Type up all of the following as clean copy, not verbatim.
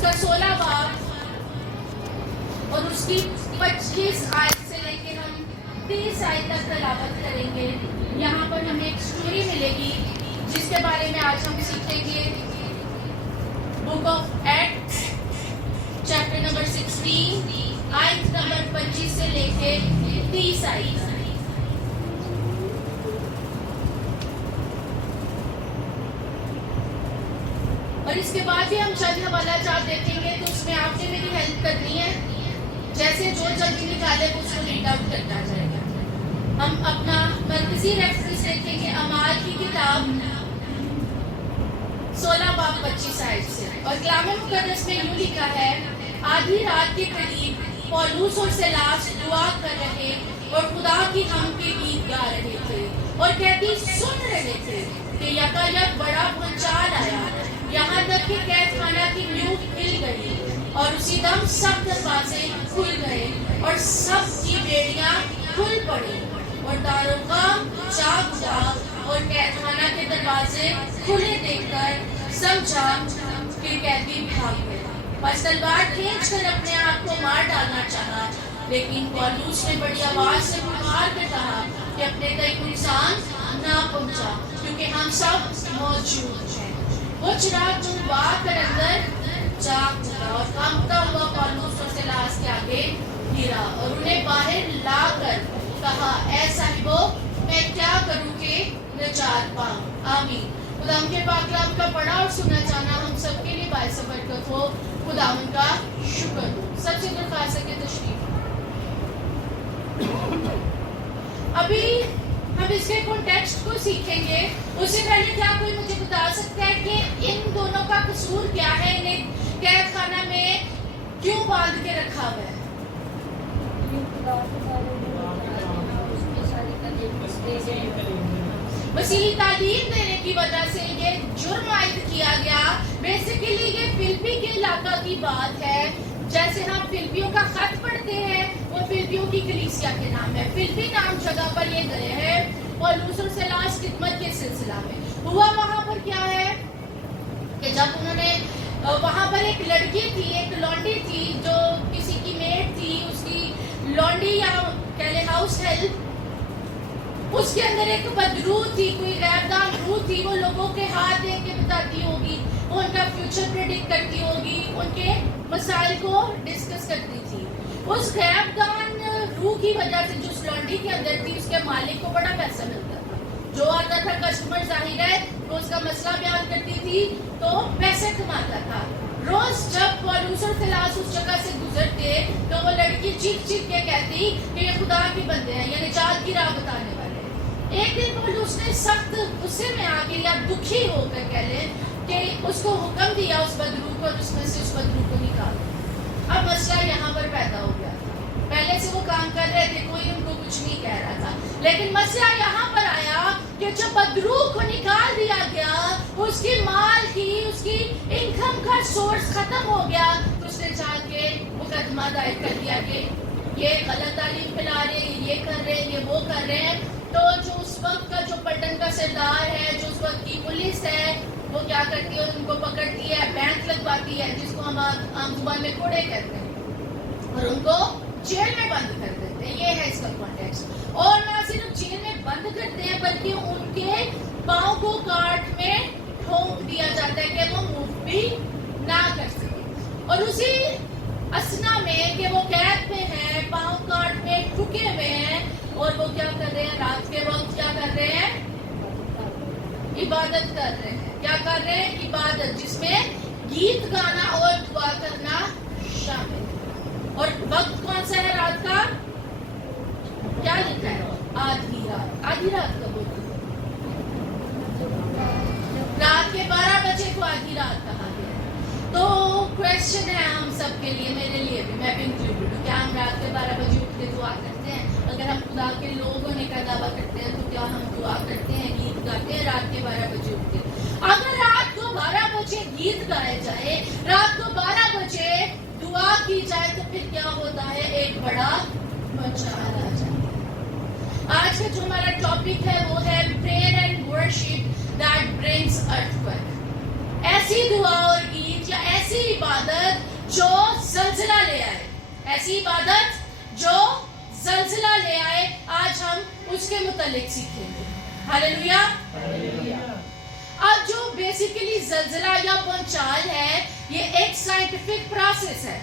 اس کا 16 باب اور اس کی 25 آیت سے لے کے ہم 30 آیت تک تلاوت کریں گے. یہاں پر ہمیں ایک سٹوری ملے گی جس کے بارے میں آج ہم سیکھیں گے. Book of acts chapter number 16 آیت نمبر 25 سے لے کے 30 آیت. اور اس کے بعد بھی ہم چند حوالہ جات دیکھیں گے تو اس میں آپ نے میری ہیلپ کرنی ہے. جیسے جو جلدی نکالے وہ اس کو ریڈ آؤٹ کرتا جائے گا. ہم اپنا مرکزی ریفرنس دیکھیں گے اعمال کی کتاب 16 باب 25 آیت سے. اور کلام مقدس میں یوں لکھا ہے, آدھی رات کے قریب پولوس اور سیلاس دعا کر رہے اور خدا کی حمد کے گیت گا رہے تھے اور قیدی سن رہے تھے کہ یکایک بڑا بھونچال آیا, یہاں تک کہ قید خانہ کی نیوک ہل گئی اور اسی دم سب دروازے کھل گئے اور سب کی بیڑیاں کھل پڑی اور داروغہ جاگ ہوا اور قید خانہ کے دروازے کھلے دیکھ کر سمجھا کہ قیدی بھاگ گئے. بس تلوار کھینچ کر اپنے آپ کو مار ڈالنا چاہا, لیکن پولوس نے بڑی آواز سے پکار کر کہا کہ اپنے تک نقصان نہ پہنچا کیونکہ ہم سب موجود ہیں. وہ چراغ جلوا کر اندر جاگ چلا اور کانپتا ہوا پولوس اور سیلاس کے آگے گرا اور انہیں باہر لا کر کہا, اے صاحبو میں کیا کروں کہ نجات پاؤں. آمین. خدا کے پاک کلام کا پڑھا اور سنا جانا ہم سب کے لیے باعث برکت ہو. خدا ان کا شکر ہو. سب سے درخواست ہے کہ تشریف. ابھی ہم اس کے کانٹیکسٹ کو سیکھیں گے. اس سے پہلے کیا کوئی مجھے بتا سکتا ہے کہ ان دونوں کا قصور کیا ہے؟ انہیں قید خانہ میں کیوں باندھ کے رکھا ہوا ہے؟ مسیحی تعلیم دینے کی وجہ سے یہ جرم عائد کیا گیا. بیسیکلی یہ فلپی کے علاقہ کی بات ہے. جیسے ہم فلپیوں کا خط پڑھتے ہیں, وہ فلپیوں کی کلیسیا کے نام ہے. فلپی نام جگہ پر یہ گئے ہیں پولوس اور سیلاس خدمت کے سلسلہ میں. ہوا وہاں پر کیا ہے کہ جب انہوں نے وہاں پر ایک لڑکی تھی, ایک لونڈی تھی جو کسی کی میڈ تھی, اس کی لونڈی یا کہہ لیں ہاؤس ہیلپ, اس کے اندر ایک بدروح تھی, کوئی غیر دان روح تھی. وہ لوگوں کے ہاتھ دیکھ کے بتاتی ہوگی, وہ ان کا فیوچر پریڈکٹ کرتی ہوگی, ان کے مسائل کو ڈسکس کرتی تھی. اس غیر دان روح کی وجہ سے جو اس لونڈی کے اندر تھی, اس کے مالک کو بڑا پیسہ ملتا تھا. جو آتا تھا کسٹمر ظاہر ہے وہ اس کا مسئلہ بیان کرتی تھی تو پیسے کماتا تھا. روز جب پولوس اور سیلاس اس جگہ سے گزرتے تو وہ لڑکی چیخ چیخ کے کہتی کہ یہ خدا کے بندے ہیں, یہ نجات کی راہ بتانے والے. ایک دن پولوس نے سخت غصے میں آ کے یا دکھی ہو کر کہہ لیں کہ اس کو حکم دیا اس بدروح کو, اور اس میں سے اس بدروح کو نکال. اب مسئلہ یہاں پر پیدا ہو گیا تھا. پہلے سے وہ کام کر رہے تھے, کوئی ان کو کچھ نہیں کہہ رہا تھا, لیکن مسئلہ یہاں پر آیا کہ جب بدروح کو نکال دیا گیا, اس کی مال کی, اس کی انکم کا سورس ختم ہو گیا, تو اس نے جا کے مقدمہ دائر کر دیا کہ یہ غلط تعلیم پھیلا رہے ہیں, یہ کر رہے ہیں, یہ وہ کر رہے ہیں. تو جو اس وقت کا جو پٹن کا سردار ہے, جو اس وقت کی پولیس ہے, وہ کیا کرتی ہے, ان کو پکڑتی ہے, بینک لگواتی ہے, جس کو ہم عام زبان میں کوڑے کہتے ہیں, اور ان کو جیل میں بند کر دیتے ہیں. یہ ہے اس کا کانٹیکسٹ. اور نہ صرف جیل میں بند کرتے ہیں بلکہ ان کے پاؤں کو کاٹ میں ٹھونک دیا جاتا ہے کہ وہ موو بھی نہ کر سکے. اور اسی اسنا میں کہ وہ قید میں ہیں, پاؤں کاٹ میں ٹھکے ہوئے ہیں, اور وہ کیا کر رہے ہیں, رات کے وقت کیا کر رہے ہیں, عبادت کر رہے ہیں. کیا کر رہے ہیں؟ عبادت, جس میں گیت گانا اور دعا کرنا شامل ہے. اور وقت کون سا ہے رات کا؟ کیا لکھا ہے؟ آدھی رات. آدھی رات کا بولتے ہیں رات کے 12 بجے کو آدھی رات کہا گیا. تو کوشچن ہے ہم سب کے لیے, میرے لیے بھی, میں بھی انکلوڈ ہوں, کیا ہم رات کے 12 بجے اٹھ کے دعا کرتے ہیں؟ اگر ہم خدا کے لوگ ہونے کا دعویٰ کرتے ہیں تو کیا ہم دعا کرتے ہیں, گیت گاتے ہیں رات کے 12 بجے اٹھ کے؟ اگر رات کو 12 بجے گیت گائے جائے, رات کو 12 بجے دعا کی جائے, تو پھر کیا ہوتا ہے؟ ایک بڑا بھونچال آ جاتا ہے. آج کا جو ہمارا ٹاپک ہے وہ ہے prayer and worship that brings earthquake. ایسی دعا اور گیت یا ایسی عبادت जो जलजला ले आए, ऐसी इबादत जो जलजला ले आए। आज हम उसके मुतालिक सीखेंगे। हालेलुया। अब जो बेसिकली जलजला या भूचाल है, ये एक साइंटिफिक प्रोसेस है।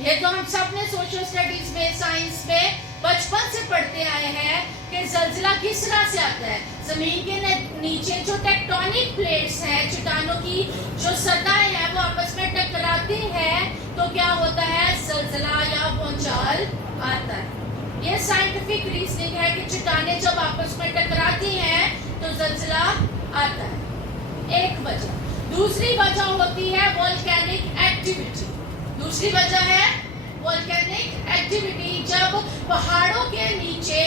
ये तो हम सब ने सोशल स्टडीज में, साइंस में बचपन से पढ़ते आए हैं कि जलजला किस तरह से आता है। जमीन के नीचे जो टेक्टोनिक प्लेट्स हैं, चट्टानों की जो सतहें हैं, वो आपस में टकराती हैं, तो क्या होता है, जलजला या भूचाल आता है। ये साइंटिफिक रीजनिंग है कि चट्टानें जब आपस में टकराती हैं तो जलजला आता है, एक वजह। दूसरी वजह होती है वोल्केनिक एक्टिविटी। दूसरी वजह है वोल्केनिक एक्टिविटी, जब पहाड़ों के नीचे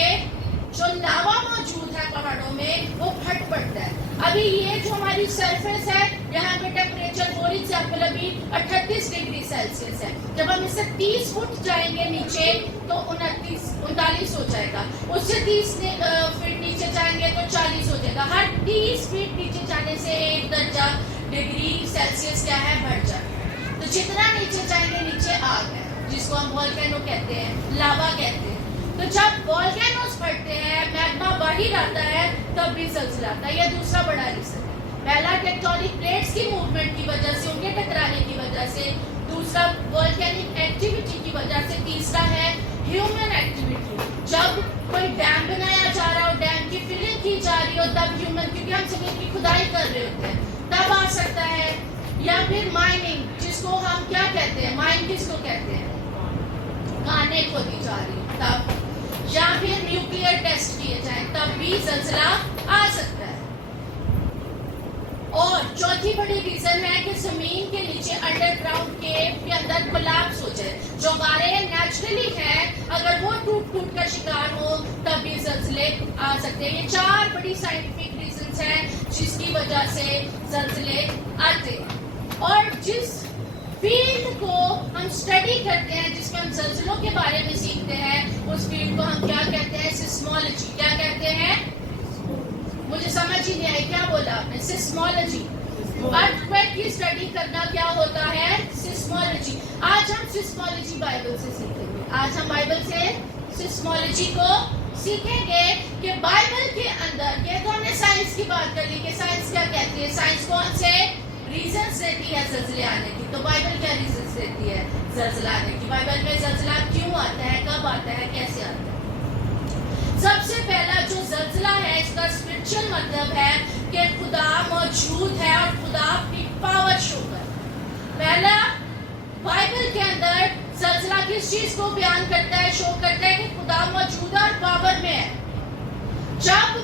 जो लावा मौजूद है पहाड़ों में, वो फट पड़ता है। अभी ये जो हमारी सरफेस है, यहाँ पे टेम्परेचर फॉर एग्जाम्पल अभी 38 डिग्री सेल्सियस है। जब हम इससे 30 फुट जाएंगे नीचे तो 39 हो जाएगा। उससे 30 फीट नीचे जाएंगे तो 40 हो जाएगा। हर 30 फीट नीचे जाने से 1 दर्जा डिग्री सेल्सियस क्या है, बढ़ जाता है। तो जितना नीचे जाएंगे, नीचे आग है, जिसको हम वोल्केनो कहते हैं, लावा कहते हैं। तो जब वोल्केनोस फटते हैं, मैग्मा बाहर आता है, तब भी जलजला आता है। यह दूसरा बड़ा रीजन है। पहला टेक्टोनिक प्लेट्स की मूवमेंट की वजह से, उनके टकराने की वजह से। दूसरा वोल्केनिक एक्टिविटी की वजह से। तीसरा है ह्यूमन एक्टिविटी। जब कोई डैम बनाया जा रहा हो, डैम की फिलिंग की जा रही हो, तब ह्यूमन, क्योंकि हम जमीन की खुदाई कर रहे होते हैं, तब आ सकता है। या फिर माइनिंग, जिसको हम क्या कहते हैं, माइन किसको कहते हैं, खाने खोदी जा रही है, तब। या फिर न्यूक्लियर टेस्ट किए जाए, तब भी जलजला आ सकता है। और चौथी बड़ी रीजन है कि जमीन के नीचे अंडरग्राउंड केव के अंदर कोलैप्स हो जाए। जो गारे नेचुरली हैं, अगर वो टूट टूट का शिकार हो, तब भी जलजले आ सकते हैं। ये 4 बड़ी साइंटिफिक रीजंस हैं जिसकी वजह से जलजले आते हैं। और जिस फील्ड को हम स्टडी करते हैं, जिसमें हम जलजलों के बारे में सीखते हैं, उस फील्ड को हम क्या कहते हैं, सिस्मोलॉजी। क्या कहते हैं, मुझे समझ ही नहीं आई, क्या बोला आपने, सिस्मोलॉजी। अर्थक्वेक की स्टडी करना क्या होता है, सिस्मोलॉजी। आज हम सिस्मोलॉजी बाइबल से सीखेंगे। आज हम बाइबल से सिस्मोलॉजी को सीखेंगे कि बाइबल के अंदर, ये तो हमने साइंस की बात कर ली कि साइंस क्या कहती है। साइंस कौन से रीजंस देती है जलजले आने की, तो बाइबल क्या रीजंस देती है जलजला आने की। बाइबल में जलजला क्यों आता है, कब आता है, कैसे आता है। सबसे पहला जो जलजला है, इसका स्पिरिचुअल मतलब है कि खुदा मौजूद है और खुदा अपनी पावर शो कर। पहला, बाइबल के अंदर जलजला किस चीज को बयान करता है, शो करता है कि खुदा मौजूद और पावर में है। जब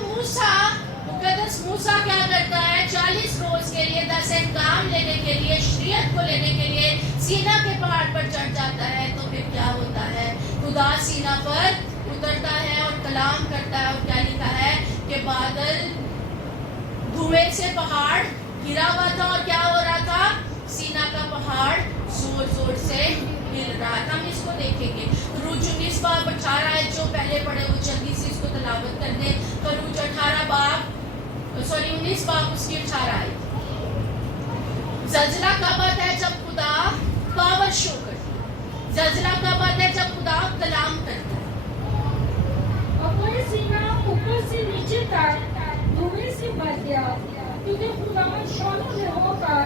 मुकद्दस मूसा क्या करता है, 40 रोज के लिए 10 अहकाम लेने के लिए, शरीयत को लेने के लिए सीना के पहाड़ पर चढ़ जाता है, तो फिर क्या होता है, खुदा सीना पर उतरता है और कलाम करता है। और क्या लिखा है कि बादल, धुएं से पहाड़ घिरा हुआ था और क्या हो रहा था, सीना का पहाड़ जोर जोर से हिल रहा था। हम इसको देखेंगे। रूज 19 बाब 18 जो पहले पढ़े वो जल्दी से इसको तलावत कर दे। रूज 19 बाब उसकी 18 आई। जलजला कब आता है, जब खुदा पावर शो करता है। जलजला कब आता है, जब खुदा कलाम करता है। अपने सीना ऊपर से नीचे तक धुएं से भर गया, क्योंकि खुदा शोलों ने होकर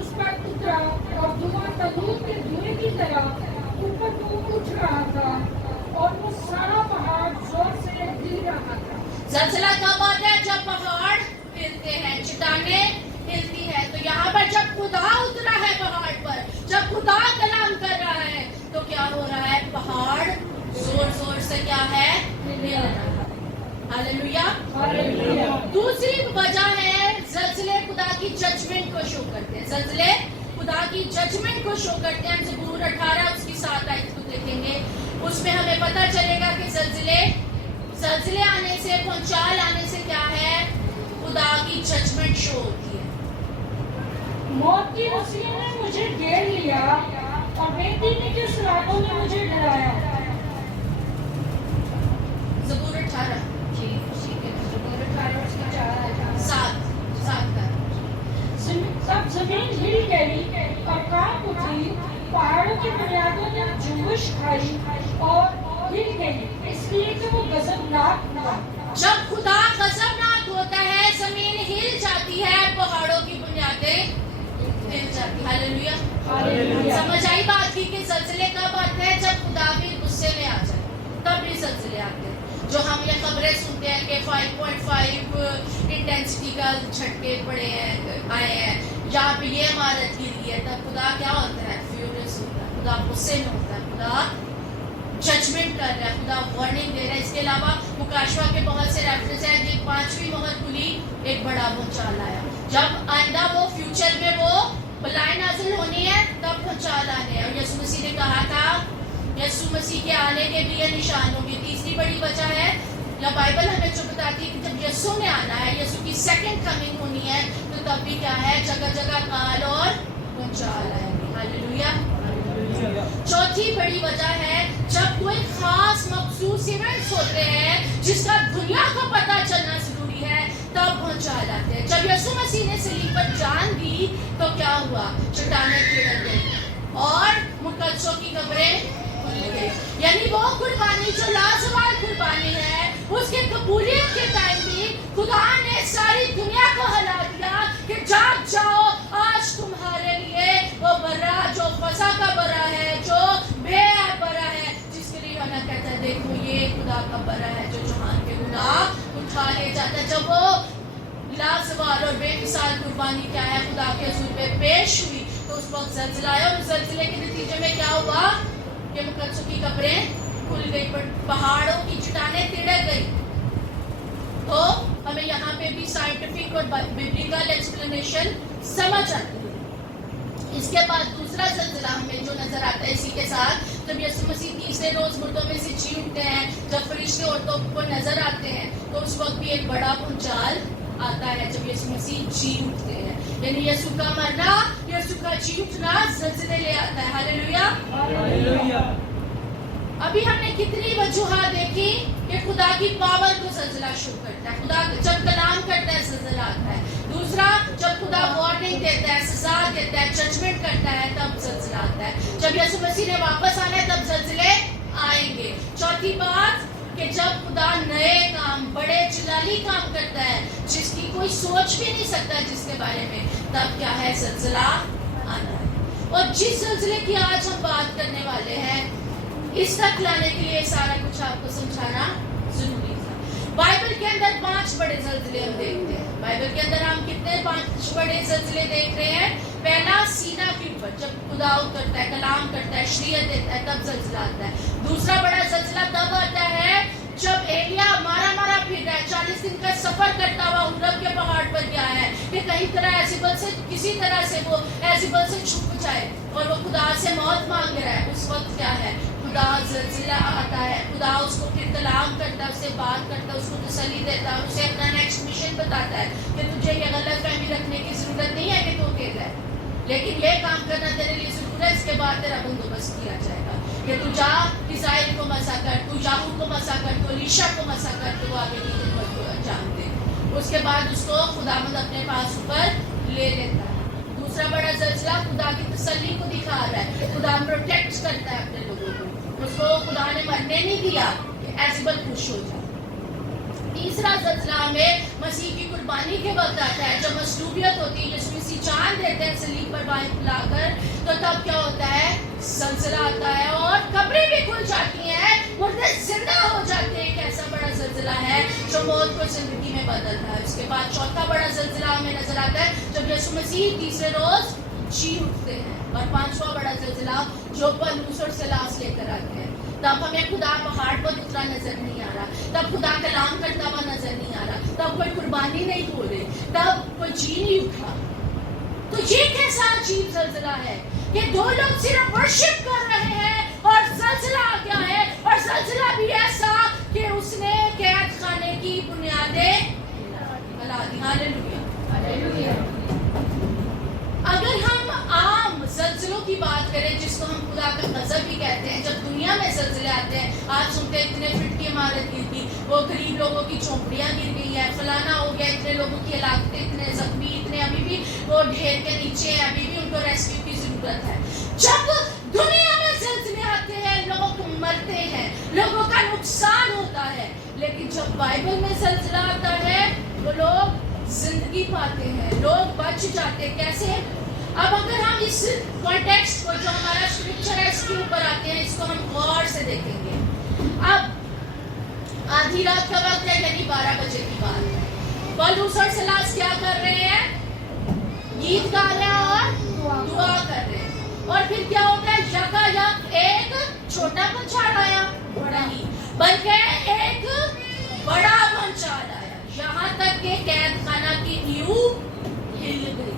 उस पर उतरा और धुआं तंदूर के धुएं की तरह ऊपर को उठ रहा था और वो सारा पहाड़ जोर से हिल रहा था। जलजला कब आता है, जब पहाड़ हिलते हैं, चट्टानें हिलती है। तो यहाँ पर जब खुदा उतरा है पहाड़ पर, जब खुदा कलाम कर रहा है, तो क्या हो रहा है, पहाड़ जोर जोर से क्या है, हिल रहा है। हालेलुया। दूसरी वजह है, जलजले खुदा की जजमेंट को शो करते हैं। जलजले खुदा की जजमेंट को शो करते हैं। हम ज़बूर 18 उसकी 7 आयत को देखेंगे, उसमें हमें पता चलेगा कि जलजले आने से, भूचाल आने से क्या है, खुदा की जजमेंट शो होती है। मौत की रस्सियों ने मुझे घेर लिया और बेदीनी के सुरागों ने मुझे डराया। ज़बूर 18 ज़बूर 18 उसकी 7 तक। तब जमीन हिल गई और कांप उठी, आतिश खाई और हिल गई, इसलिए कि वो गजबनाक हुआ। जब खुदा गजबनाक होता है, जमीन हिल जाती है, पहाड़ों की बुनियादें हिल जाती है। हालेलुया। हालेलुया। समझ आई बात की कि ज़लज़ले कब आते हैं? जब खुदा भी गुस्से में आ जाए, तब भी ज़लज़ले आते हैं। जो हम ये खबरें सुनते हैं कि 5.5 इंटेंसिटी का झटके पड़े हैं, आए हैं, यहाँ पे ये इमारत गिरी है, तब खुदा क्या होता है? फ्यूरियस होता है, खुदा गुस्से में होता है, खुदा जजमेंट कर रहा है, खुदा वार्निंग दे रहा है। इसके अलावा मुकाशवा के बहुत से रेफरेंस हैं। जब 5वीं मोहर खुली, एक बड़ा भूचाल आया। जब आइंदा वो फ्यूचर में वो बलाएं नाज़िल होनी है, तब भूचाल आने हैं। और यीशु मसीह ने कहा था, यीशु मसीह के आने के भी ये निशान होंगे। तीसरी बड़ी वजह है, या बाइबल हमें जो बताती है कि जब यीशु ने आना है, यीशु की सेकंड कमिंग होनी है, तो तब भी क्या है? जगह जगह काल और भूचाल आएंगे। हालेलुया। चौथी बड़ी वजह है, जब कोई खास मखसूस इवेंट्स होते हैं जिसका दुनिया को पता चलना जरूरी है, तब भूचाल आते हैं। जब यीशु मसीह ने सलीब पर जान दी, तो क्या हुआ? चट्टानें गिर गई और मुकद्दसों की कब्रें खुल गई। यानी वो कुर्बानी जो लाजवाब कुर्बानी है, उसके कबूलियत के टाइम भी खुदा ने सारी दुनिया को हिला दिया कि जाग जाओ, आज तुम्हारे लिए वो बर्रा जो फसा का बर्रा है, जो बेअब बर्रा है, जिसके लिए यूहन्ना कहता है, देखो ये खुदा का बर्रा है जो जहान के गुनाह उठा ले जाता है। जब वो लाजवाब और बेमिसाल कुर्बानी क्या है खुदा के हुजूर पे पेश हुई, तो उस वक्त ज़लज़ला आया, और ज़लज़ले के नतीजे में क्या हुआ? कि मुकद्दसों की कब्रें खुल गई, पहाड़ों की चट्टानें तिड़क गई। तो हमें यहाँ पे भी साइंटिफिक और बिब्लिकल एक्सप्लेनेशन समझ आती है। इसके बाद दूसरा ज़लज़ला हमें जो नजर आता है इसी के साथ, जब यीशु मसीह तीसरे रोज मुर्दों में से जी उठते हैं, जब फरिश्ते औरतों को नजर आते हैं, तो उस वक्त भी एक बड़ा भूचाल आता है जब यीशु मसीह जी उठते हैं। यानी यीशु का मरना, यीशु का जी उठना ज़लज़ले ले आता है। हालेलुया। अभी हमने कितनी वजूहात देखी कि खुदा की पावर को ज़लज़ला शुरू करता है। खुदा जब कलाम करता है, ज़लज़ला आता है। दूसरा, जब खुदा वार्निंग देता है, सजा देता है, जजमेंट करता है, तब ज़लज़ला आता है। जब यीशु मसीह ने वापस आना है, तब ज़लज़ले आएंगे। चौथी बात कि जब खुदा नए काम, बड़े जलाली काम करता है, जिसकी कोई सोच भी नहीं सकता जिसके बारे में, तब क्या है? ज़लज़ला आना है। और जिस ज़लज़ले की आज हम बात करने वाले हैं, इस तक लाने के लिए सारा कुछ आपको समझाना जरूरी था। बाइबल के अंदर 5 बड़े ज़लज़ले हम देखते हैं। बाइबल के अंदर हम कितने 5 बड़े ज़लज़ले देख रहे हैं? पहला, सीना के ऊपर जब खुदा उतरता है, कलाम करता है, शरीयत देता है, तब ज़लज़ला आता है। दूसरा बड़ा ज़लज़ला तब आता है जब एलिया मारा फिर रहा है, 40 दिन का सफर करता हुआ उर्रब के पहाड़ पर गया है कि कहीं तरह एज़ेबल से, किसी तरह से वो एज़ेबल से छुप जाए, और वो खुदा से मौत मांग रहा है। उस वक्त क्या है? खुदा ज़लज़ला आता है, खुदा उसको फिर कलाम करता है, उससे बात करता है, उसको तसल्ली देता है, उसे अपना नेक्स्ट मिशन बताता है कि तुझे ये गलत फहमी रखने की जरूरत नहीं है कि तू अकेला है, लेकिन ये काम करना तेरे लिए जरूर है। इसके बाद तेरा बंदोबस्त किया जाएगा कि तू जा इज़राइल को मसा कर, तू याहू को मसा कर, तू एलीशा को मसा कर, तो आगे की खिदमत को अंजाम दे। उसके बाद उसको खुदावंद अपने पास ऊपर ले लेता है। दूसरा बड़ा ज़लज़ला खुदा की तसल्ली को दिखा रहा है। खुदा प्रोटेक्ट करता है अपने लोगों को, उसको खुदा ने मरने नहीं दिया कि एज़ेबल खुश हो जाए। तीसरा ज़लज़ला हमें मसीह की कुर्बानी के वक्त आता है, जब मसलूबियत होती है, यीशु मसीह जान देते हैं सलीब पर लाकर, तो तब क्या होता है? ज़लज़ला आता है और कब्रें भी खुल जाती हैं, मुर्दे जिंदा हो जाते हैं। एक ऐसा बड़ा ज़लज़ला है जो मौत को जिंदगी में बदलता है। उसके बाद चौथा बड़ा ज़लज़ला हमें नजर आता है जब यीशु मसीह तीसरे रोज जी उठते हैं। और पांचवा बड़ा ज़लज़ला जो पलूस और सलास लेकर आते हैं, तब हमें खुदा पहाड़ पर उतरा नजर नहीं आ रहा, तब खुदा कलाम करता हुआ नजर नहीं आ रहा, तब कोई कुर्बानी नहीं हो रही, तब कोई जी नहीं उठा। तो ये कैसा अजीब ज़लज़ला है कि 2 लोग सिर्फ वर्शिप कर रहे हैं और ज़लज़ला आ गया है, और ज़लज़ला भी ऐसा कि उसने कैद खाने की बुनियादें हिला दी। हालेलुया। अगर हम आम ज़लज़लों की बात करें, जिसको हम खुदा का गज़ब भी कहते हैं, जब दुनिया में ज़लज़ले आते हैं, आज सुनते हैं इतने फीट की इमारत गिर गई, वो गरीब लोगों की झोंपड़ियाँ गिर गई है, फलाना हो गया, इतने लोगों की हलाकतें, इतने जख्मी, इतने अभी भी वो ढेर के नीचे हैं, अभी भी उनको रेस्क्यू की जरूरत है। जब दुनिया में ज़लज़ले आते हैं, जब बाइबल में जलजला आता है वो लोग जिंदगी पाते हैं, लोग बच जाते हैं। कैसे? अब अगर हम इस कॉन्टेक्स्ट को, जो हमारा स्क्रिप्चर है, इसके ऊपर आते हैं, इसको हम गौर से देखेंगे। अब आधी रात का वक्त है, यानी 12 बजे की बात है। पौलुस और सिलास क्या कर रहे हैं? गीत गा रहे हैं और दुआ कर रहे हैं। और फिर क्या होता है? यकायक एक छोटा भूचाल आया, बड़ा ही, बल्कि एक बड़ा भूचाल आया, यहाँ तक कि कैद खाना की नींव हिल गई।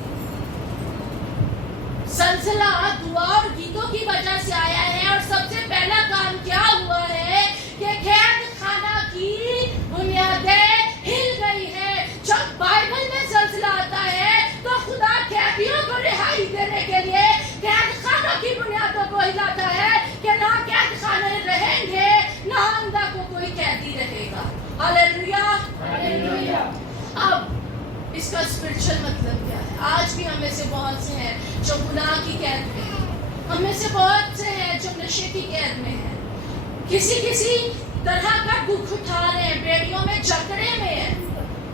सलसला दुआ और गीतों की वजह से आया है। और सबसे पहला काम क्या हुआ है कि कैद खाना की बुनियादें हिल गई है। जब बाइबल में सलसला आता है तो खुदा कैदियों को रिहाई देने के लिए कैद खानों की बुनियादों को हिलाता है कि ना कैद खाने रहेंगे, ना अंदर को कोई कैदी रहेगा। Hallelujah, hallelujah. अब इसका स्पिरिचुअल मतलब क्या है? आज भी हमें से बहुत से हैं जो गुनाह की कैद में हैं, हमें से बहुत से हैं जो नशे की कैद में हैं, किसी तरह का दुख उठा रहे हैं, बेड़ियों में जकड़े में हैं।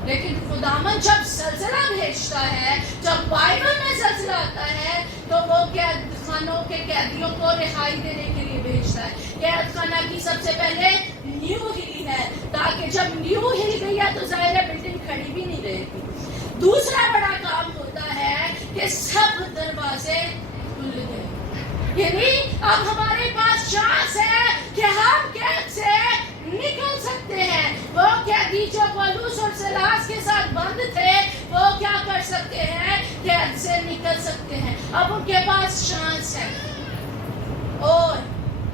लेकिन खुदावन जब सलसला भेजता है, जब बाइबल में सलसला आता है, तो वो कैद खानों के कैदियों को रिहाई देने के लिए भेजता है। कैद खाना की सबसे पहले नींव हिली है, ताकि जब नींव हिल गई है तो जाहिर है बिल्डिंग खड़ी भी नहीं रहेगी। दूसरा बड़ा काम होता है कि सब दरवाजे खुल गए, यानी अब हमारे पास चांस है कि हम कैद से निकल सकते हैं। वो कैदी जो पौलुस और सिलास के साथ बंद थे, वो क्या कर सकते हैं? कैद से निकल सकते हैं। अब उनके पास चांस है। और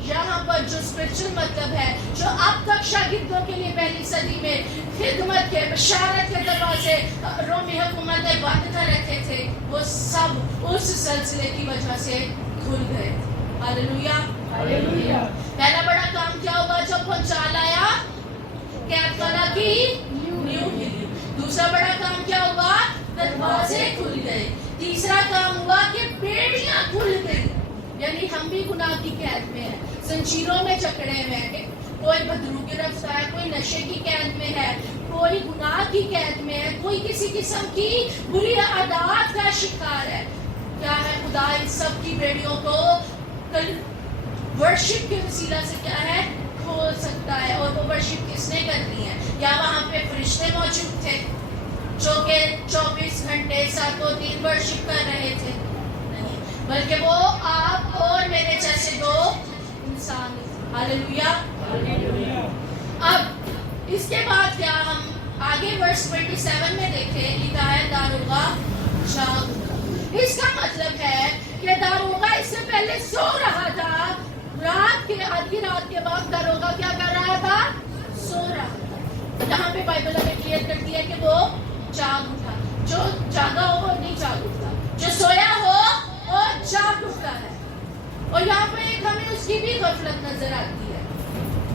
यहाँ पर जो स्पिरिचुअल मतलब है, जो अब तक शागिर्दों के लिए पहली सदी में खिदमत के, बशारत के दरवाजे रोमी हुकूमत ने बंद कर रखे थे, वो सब उस सिलसिले की वजह से खुल गए। Hallelujah, hallelujah. पहला बड़ा काम क्या हुआ जब भूचाल आया? कैद खाना की नींव हिली। दूसरा बड़ा काम क्या हुआ? दरवाजे खुल गए। तीसरा काम हुआ कि बेड़ियां खुल गई, यानी हम भी गुनाह की कैद में हैं, जंजीरों में जकड़े हुए हैं। कोई बदरू गिरफ्तार है, कोई नशे की कैद में है, कोई गुनाह की कैद में है, कोई किसी किस्म की बुरी आदत का शिकार है। क्या है? खुदा इन सब की बेड़ियों को वर्शिप के वसीला से क्या है? खोल सकता है। और वो वर्शिप किसने करनी है? या वहाँ पे फरिश्ते मौजूद थे जो कि 24 घंटे 7 दिन वर्शिप कर रहे थे? नहीं, बल्कि वो आप और मेरे जैसे दो इंसान। Hallelujah, hallelujah. अब इसके बाद क्या हम आगे वर्स 27 में देखें, लिखा है दारोगा जाग। इसका मतलब है कि दारोगा इससे पहले सो रहा था, रात के आधी रात के बाद दारोगा क्या कर रहा था? सो रहा था। यहाँ पे बाइबल हमें क्लियर करती है कि वो जाग उठा। जो जागा हो वो नहीं जाग उठता, जो सोया हो वो जाग उठता है। और यहाँ पे एक हमें उसकी भी गफलत नजर आती है।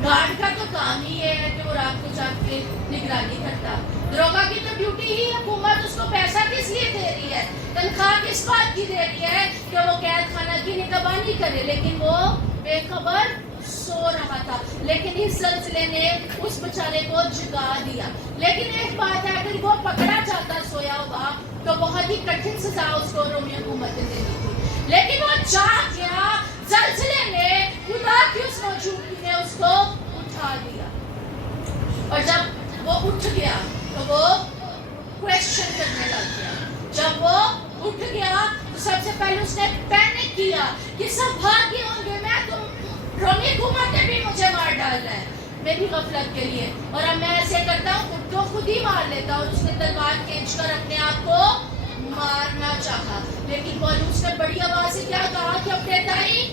गार्ड का तो काम ही ये है कि वो रात को जाग के निगरानी करता। दरोगा की तो ड्यूटी ही, हुकूमत उसको पैसा किस लिए दे रही है, तनख्वाह किस बात की दे रही है? कि वो कैद खाना की निगरानी करे। लेकिन वो बेखबर सो रहा था। लेकिन इस सिलसिले ने उस बेचारे को जगा दिया। लेकिन एक बात है, अगर वो पकड़ा जाता सोया हुआ तो बहुत ही कठिन सजा उसको रोमी हुकूमत ने देनी थी। लेकिन वो जाग गया, सिलसिले ने खुदा की उस मौजूदगी ने उसको उठा दिया। और जब वो उठ गया तो वो क्वेश्चन करने लग गया। जब वो उठ गया तो सबसे पहले उसने पैनिक किया कि सब भाग गए होंगे, मैं तुम रोमी हुकूमत ने भी मुझे मार डालना है मेरी गफलत के लिए, और अब मैं ऐसे करता हूँ खुद को खुद ही मार लेता हूँ। उसने तलवार खींचकर अपने आप को मारना चाहा। लेकिन पौलुस ने बड़ी आवाज से क्या कहा कि अपने ताई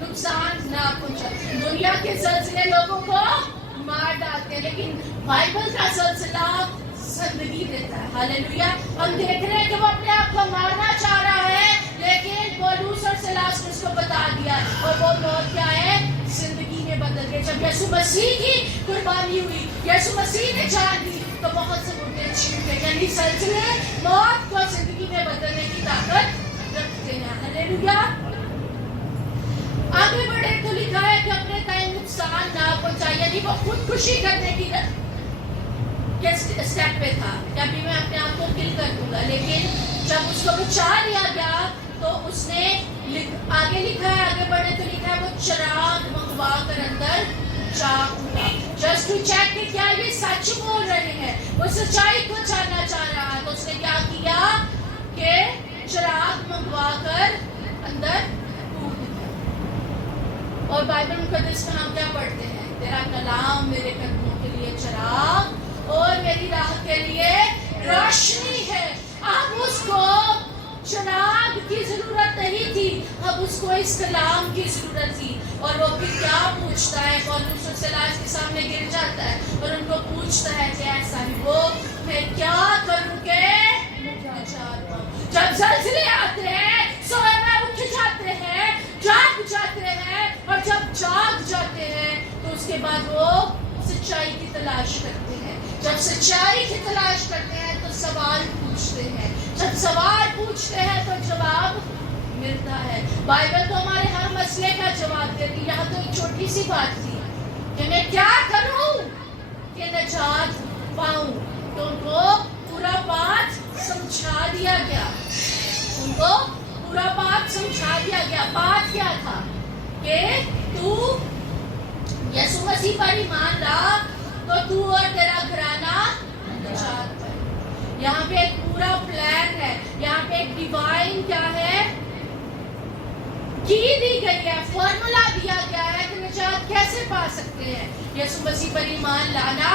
नुकसान ना पहुंचा। दुनिया के सिलसिले लोगों को मार डालते हैं, लेकिन बाइबल का सिलसिला जिंदगी देता है। हालेलुया। हम देख रहे हैं कि वो अपने आप को मारना चाह रहा है, लेकिन पौलुस और सिलास ने उसको बता दिया, और वो मौत क्या है? जिंदगी में बदल गई। जब यीशु मसीह की कुर्बानी हुई, यीशु मसीह ने जान दी, तो बहुत से मुद्दे छिप गए। यानी सिलसिले मौत को जिंदगी में बदलने की ताकत रखते हैं। हालेलुया। आगे बढ़े तो लिखा है कि अपने ताई नुकसान ना पहुंचाए, यानी वो खुदकुशी करने की स्टेप पे था कि अभी मैं अपने आप को किल कर दूंगा, लेकिन जब उसको बचा लिया गया तो उसने आगे लिखा है, आगे बढ़े तो लिखा है वो चिराग मंगवा कर अंदर जा उठा, जस्ट टू चेक कि क्या ये सच बोल रहे हैं, वो सच्चाई को जानना चाह रहा है। तो उसने क्या किया कि चिराग मंगवा कर अंदर कूद गया। और बाइबल मुकद्दस में हम क्या पढ़ते हैं, तेरा कलाम मेरे कदमों के लिए चिराग और मेरी राह के लिए रोशनी है। अब उसको चिराग की जरूरत नहीं थी, अब उसको इस कलाम की जरूरत थी। और वो फिर क्या पूछता है, पौलुस सिलास के सामने गिर जाता है और उनको पूछता है कि ऐसा ही वो मैं क्या करूं के नजात पाऊं। जब ज़लज़ले आते हैं सोए में उठ जाते हैं, जाग जाते हैं, और जब जाग जाते हैं तो उसके बाद वो सच्चाई की तलाश करते हैं। जब सच्चाई की तलाश करते हैं तो सवाल पूछते हैं, जब सवाल पूछते हैं तो जवाब मिलता है। बाइबल तो हमारे हर मसले का जवाब देती है। यहाँ तो एक छोटी सी बात थी कि मैं क्या करूं कि नजात पाऊं, तो उनको पूरा बात समझा दिया गया, उनको पूरा बात समझा दिया गया। बात क्या था कि तू यीशु मसीह पर ईमान ला तो तू और तेरा घराना नजात पाए। यहाँ पे एक पूरा प्लान है, यहाँ पे एक डिवाइन क्या है की दी गई है, फॉर्मूला दिया गया है कि निजात कैसे पा सकते हैं। यीशु मसीह पर ईमान लाना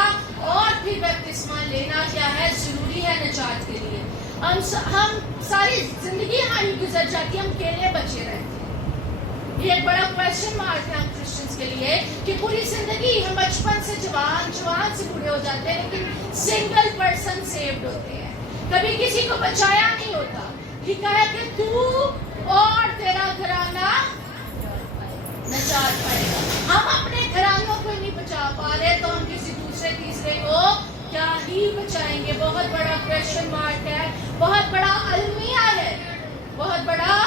और फिर बपतिस्मा लेना क्या है, जरूरी है निजात के लिए। हम सारी जिंदगी हमारी गुजर जाती है, हम अकेले बचे रहते हैं। ये एक बड़ा क्वेश्चन मार्क है हम क्रिश्चियंस के लिए कि पूरी जिंदगी हम बचपन से जवान से बूढ़े हो जाते हैं, लेकिन सिंगल पर्सन सेव्ड होते हैं, कभी किसी को बचाया नहीं होता। लिखा है कि तू और तेरा घराना नजात पाएगा। हम अपने घरानों को नहीं बचा पा रहे तो हम किसी दूसरे तीसरे को क्या ही बचाएंगे। बहुत बड़ा क्वेश्चन मार्क है, बहुत बड़ा अलमिया है, बहुत बड़ा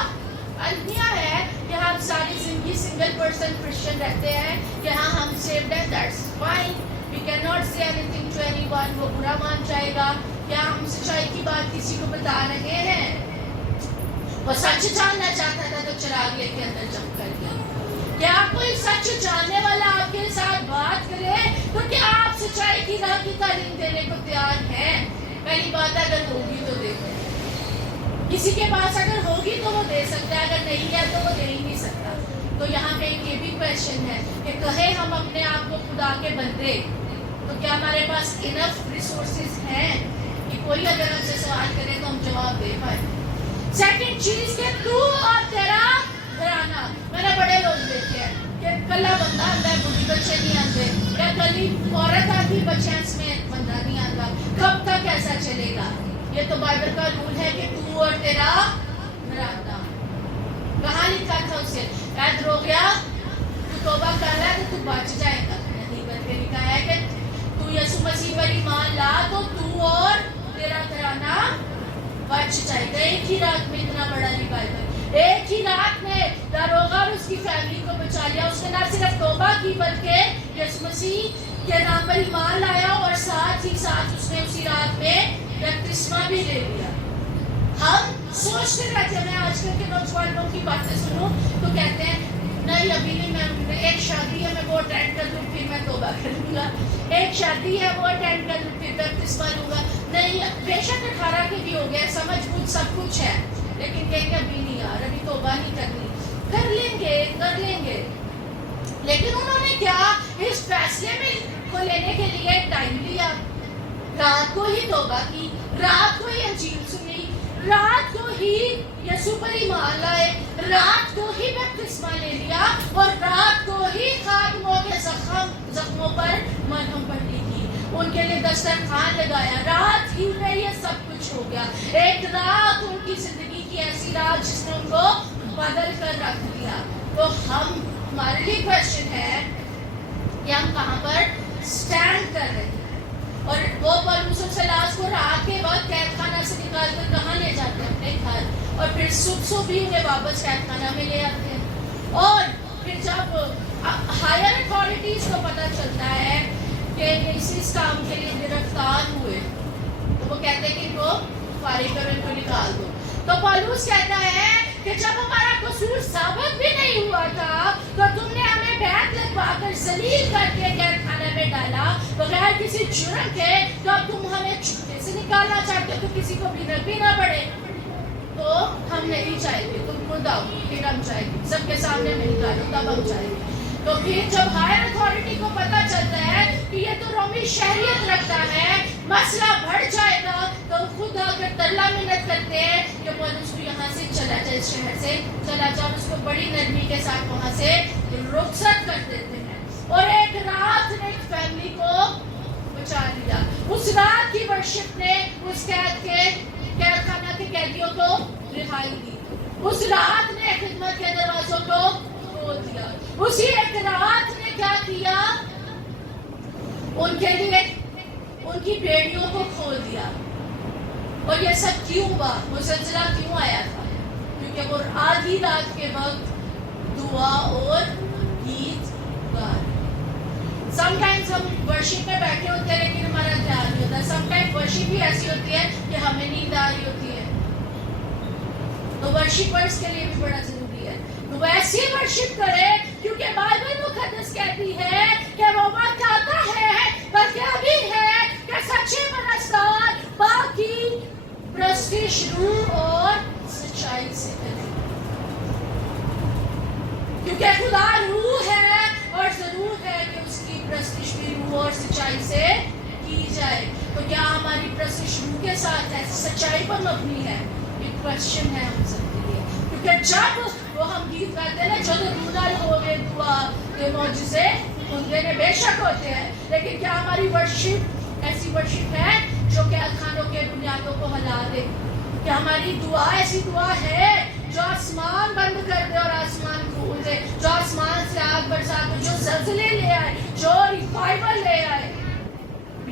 अलमिया है कि हम सारी जिंदगी सिंगल पर्सन क्रिश्चियन रहते हैं कि हाँ हम सेव्ड हैं, that's fine, we can not say anything to anyone, वो बुरा मान जाएगा। क्या हम सच्चाई की बात किसी को बता रहे हैं? वो सच जानना चाहता था तो चिराग लेके अंदर जंप कर गया। क्या कोई सच जानने वाला आपके साथ बात करे तो क्या आप सच्चाई की राह की तालीम देने को तैयार हैं? पहली बात, अगर होगी तो दे, किसी के पास अगर होगी तो वो दे सकता है, अगर नहीं है तो वो दे ही नहीं सकता। तो यहाँ पे ये भी क्वेश्चन है कि कहे हम अपने आप को खुदा के बंदे, तो क्या हमारे पास इनफ रिसोर्सेज हैं कि कोई अगर हमसे सवाल करे तो हम जवाब दे पाए। सेकंड चीज के तू और तेरा घराना। मैंने बड़े लोग देखे हैं कि कला बंदा आता है, बुढ़ी बच्चे नहीं आते, या कली औरत आती बच्चे में बंदा नहीं आता। कब तक ऐसा चलेगा? ये तो बाइबल का रूल है कि तू और तेरा घराना। कहाँ लिखा था उसे? कैद हो गया, तू तौबा कर रहा है तो तू बच जाएगा। नहीं, बल्कि लिखा है कि तू यीशु मसीह पर ईमान ला तो तू और तेरा घराना बच जाएगा। एक ही रात में इतना बड़ा रिवाइवल, एक ही रात में दारोगा और उसकी फैमिली को बचा लिया। उसने ना सिर्फ तौबा की बल्कि यीशु मसीह के नाम पर ईमान लाया और साथ ही साथ उसने उसी रात में बपतिस्मा भी ले लिया। हम सोचते रहते हैं, मैं आजकल के नौजवानों की बातें सुनो तो कहते हैं नहीं अभी नहीं, मैं एक शादी है मैं वो अटेंड कर लूँ फिर मैं तौबा करूँगा, एक शादी है वो अटेंड कर लूँ फिर बपतिस्मा लूँगा। नहीं, बेशक 18 के भी हो गए, समझ बुझ सब कुछ है, लेकिन कहेंगे अभी नहीं यार, अभी तौबा नहीं करनी। कर लेंगे। लेकिन उन्होंने क्या इस फैसले में को लेने के लिए टाइम लिया, रात को ही तौबा की, रात को ही अंजील सुनी, रात को ही यीशु पर ईमान लाए, रात को ही बपतिस्मा ले लिया और रात को ही खादिमों के जख्मों पर मरहम पट्टी की, उनके लिए दस्तरखान लगाया। रात ही में ये सब कुछ हो गया। एक रात उनकी जिंदगी की ऐसी रात जिसने उनको बदल कर रख दिया। तो हमारे लिए क्वेश्चन है कि हम कहाँ पर स्टैंड कर रहे हैं। और वो पौलुस और सिलास को रात के वक्त कैदखाना से निकाल कर कहाँ ले जाते हैं? अपने घर। और फिर सुबह भी उन्हें वापस कैदखाना में ले आते हैं। और फिर जब हायर अथॉरिटीज को पता चलता है کہ اس کام کے لیے گرفتار ہوئے تو وہ کہتے ہیں کہ ان کو فارغ کرو، ان کو نکال دو. تو پولوس کہتا ہے کہ جب ہمارا قصور ثابت بھی نہیں ہوا تھا تو تم نے ہمیں بیعت لگوا کر ذلیل کر کے قید خانے میں ڈالا بغیر کسی جرم کے، تو اب تم ہمیں چھٹے سے نکالنا چاہتے ہو تو کسی کو بھی نہ پڑے. تو ہم نہیں چاہیں گے، تم خود آؤ پھر ہم چاہیں گے، سب کے سامنے میں نکالو تب ہم چاہیں گے. تو پھر جب ہائر اتھارٹی کو پتا چلتا ہے کہ یہ تو رومی شہریت رکھتا ہے، مسئلہ بڑھ جائے گا، تو خود آ کر ترلا منت کرتے ہیں کہ پولس کو یہاں سے چلا جائے، اس شہر سے چلا جاؤ. اس کو بڑی نرمی کے ساتھ وہاں سے رخصت کر دیتے ہیں. اور ایک رات نے ایک فیملی کو بچا لیا. اس رات کی ورشپ نے اس قید خانہ کے قیدیوں کو رہائی دی. اس رات نے خدمت کے دروازوں کو کھول دیا. اسی ایک رات نے کیا کیا؟ ان کے لیے ان کی بیڑیوں کو کھول دیا. اور یہ سب کیوں ہوا؟ وہ زلزلہ کیوں آیا تھا؟ کیونکہ وہ آدھی رات کے وقت دعا اور گیت گا رہے. سم ٹائمز ہم ورشپ میں بیٹھے ہوتے ہیں لیکن ہمارا دھیان نہیں ہوتا. سم ٹائم ورشپ بھی ایسی ہوتی ہے کہ ہمیں نیند آ رہی ہوتی ہے. تو ورشپرز کے لیے بھی بڑا ضروری ہے تو ویسی ورشپ کرے، کیونکہ بائبل مقدس کہتی ہے کہ وہ وقت آتا ہے بلکہ ابھی ہے کہ سچے پرستار باقی پرستش روح اور سچائی سے کریں، کیونکہ خدا روح ہے اور ضرور ہے کہ اس کی پرستش بھی روح اور سچائی سے کی جائے. تو کیا ہماری پرستش روح کے ساتھ ہے، سچائی پر مبنی ہے؟ ایک کوشچن ہے ہم سب کے لیے. کیونکہ جب وہ ہم گیت گاتے ہیں جو رونال ہو گئے دعا کے معجزے ہوتے ہیں، بے شک ہوتے ہیں، لیکن کیا ہماری ورشپ ایسی ورشپ ہے جو کہ خانوں کے بنیادوں کو ہلا دے؟ کہ ہماری دعا ایسی دعا ہے جو آسمان بند کر دے اور آسمان کھول دے، جو آسمان سے آگ برسا دے، جو زلزلے لے آئے، جو ریوائول لے آئے؟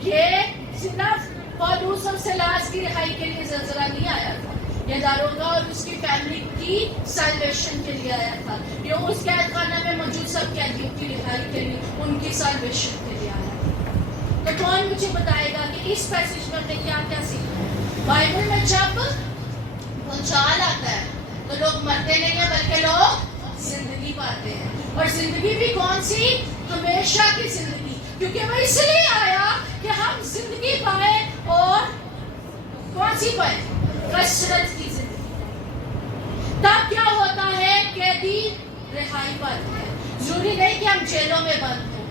یہ صرف پولس اور سیلاس کی رہائی کے لیے زلزلہ نہیں آیا تھا، یہ داروگا اور اس کی فیملی کی سیلویشن کے لیے آیا تھا. یہ اس قید خانہ میں موجود سب قیدیوں کی رہائی کے لیے، ان کی سیلویشن کے لیے آیا تھا. تو کون مجھے بتائے گا کہ اس پیسج میں ہم نے کیا کیا سیکھا ہے؟ بائبل میں جب بھونچال آتا ہے تو لوگ مرتے نہیں ہیں بلکہ لوگ زندگی پاتے ہیں. اور زندگی بھی کون سی؟ ہمیشہ کی زندگی. کیونکہ وہ اس لیے آیا کہ ہم زندگی پائیں، اور کون سی پائیں؟ کثرت کی زندگی. تب کیا ہوتا ہے؟ قیدی رہائی پاتے ہیں. ضروری نہیں کہ ہم جیلوں میں بند ہوں،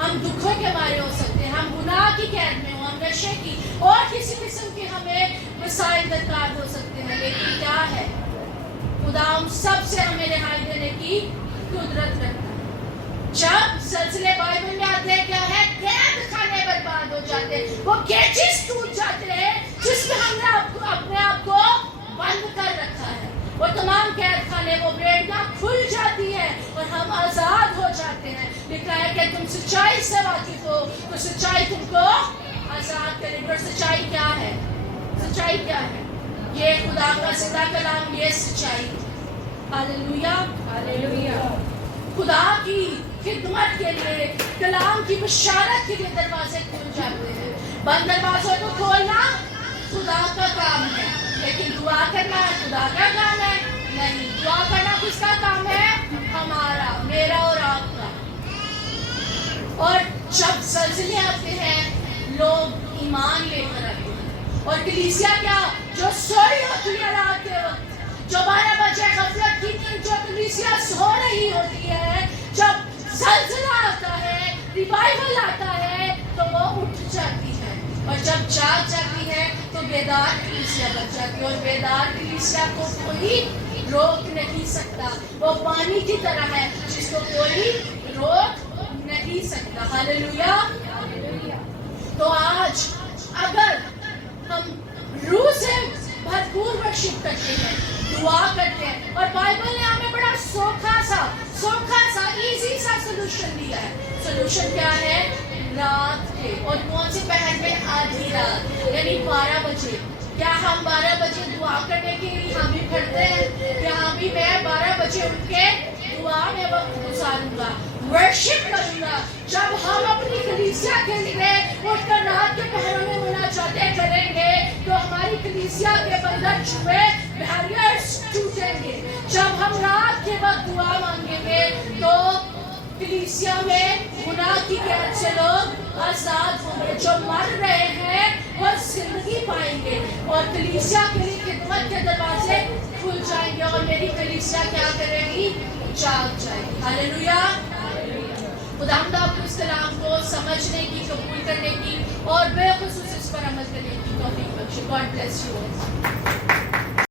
ہم دکھوں کے مارے ہو سکتے ہیں، ہم گناہ کی قید میں ہوں، ہم نشے کی اور کسی قسم کی ہمیں مسائل درکار ہو سکتے ہیں. لیکن کیا ہے؟ خدا ہم سب سے ہمیں رہائی دینے کی قدرت رکھتا ہے. جب سلسلے بائبل میں آتے ہیں، کیا ہے؟ قید خانے برباد ہو جاتے ہیں، وہ کیچز ٹوٹ جاتے ہیں جس میں ہم نے اپنے آپ کو بند کر رکھا ہے. وہ تمام قید خانے، وہ بیڑیاں کھل جاتی ہیں اور ہم آزاد ہو جاتے ہیں. لکھا ہے کہ تم سچائی سے واقف ہو تو سچائی تم کو آزاد کرے گی. اور سچائی کیا ہے؟ سچائی کیا ہے؟ یہ خدا کا زندہ کلام، یہ سچائی. ہاللیلویا، ہاللیلویا. خدا کی خدمت کے لیے، کلام کی بشارت کے لیے دروازے کھل جاتے ہیں. بند دروازوں کو کھولنا خدا کا کام ہے، لیکن دعا کرنا خدا کا کام ہے نہیں. دعا کرنا کس کا کام ہے؟ ہمارا، میرا اور آپ کا. اور جب زلزلے آتے ہیں لوگ ایمان لے کر آتے ہیں. اور کلیسیا کیا؟ جو سوئی ہوتی ہے رات کے وقت، جو 12 بجے غفلت کی نیند جو کلیسیا سو رہی ہوتی ہے، جب زلزلہ آتا ہے، ریوائول آتا ہے، تو وہ اٹھ جاتی ہے. اور جب جاگ جاتی ہے تو بیدار کلیسیا بن جاتی ہے. اور بیدار کلیسیا کو کوئی روک نہیں سکتا. وہ پانی کی طرح ہے جس کو کوئی روک نہیں سکتا. ہاللیلویا. تو آج اگر ہم روح سے بھرپور ورشپ کرتے ہیں، دعا کرتے ہیں، اور بائبل نے ہمیں بڑا سوکھا سا ایزی سا سولوشن دیا ہے. سولوشن کیا ہے؟ رات کے. اور کون سی پہر میں؟ آدھی رات، یعنی 12 بجے. کیا ہم 12 بجے دعا کرنے کے لیے ہم بھی کھڑتے ہیں؟ یہاں بھی میں 12 بجے اٹھ کے دعا میں وقت گزاروں گا. वर्शिप करूंगा, जब हम अपनी कलीसिया के लिए उठकर रात के पहरों में मुनाजातें करेंगे तो हमारी कलीसिया के बंधन छुए, बैरियर्स टूटेंगे। जब हम रात के वक्त दुआ मांगेंगे तो कलीसिया में गुनाह की कैद से लोग आजाद होंगे। जो मर रहे हैं वो जिंदगी पाएंगे और कलीसिया के लिए खिदमत के दरवाजे खुल जाएंगे और मेरी कलीसिया क्या करेगी? जाग जाएगी। हालेलुया। खुदावंद आपको इस कलाम को समझने की, कबूल करने की और बेखुसूस इस पर अमल करने की तौफीक बख्शे। God bless you.